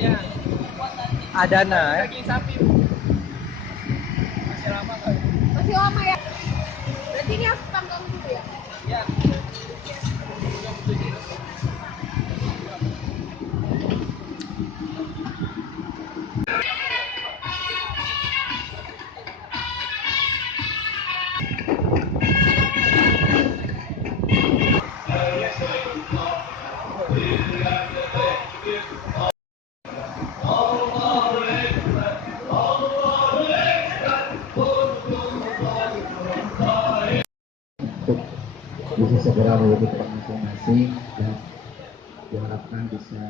Ya. Adana ya. Daging sapi, Bu. Masih lama kali. Masih lama ya. Berarti ini harus panggang dulu ya. Ya. Untuk bisa segera menuju tempat masing-masing dan diharapkan bisa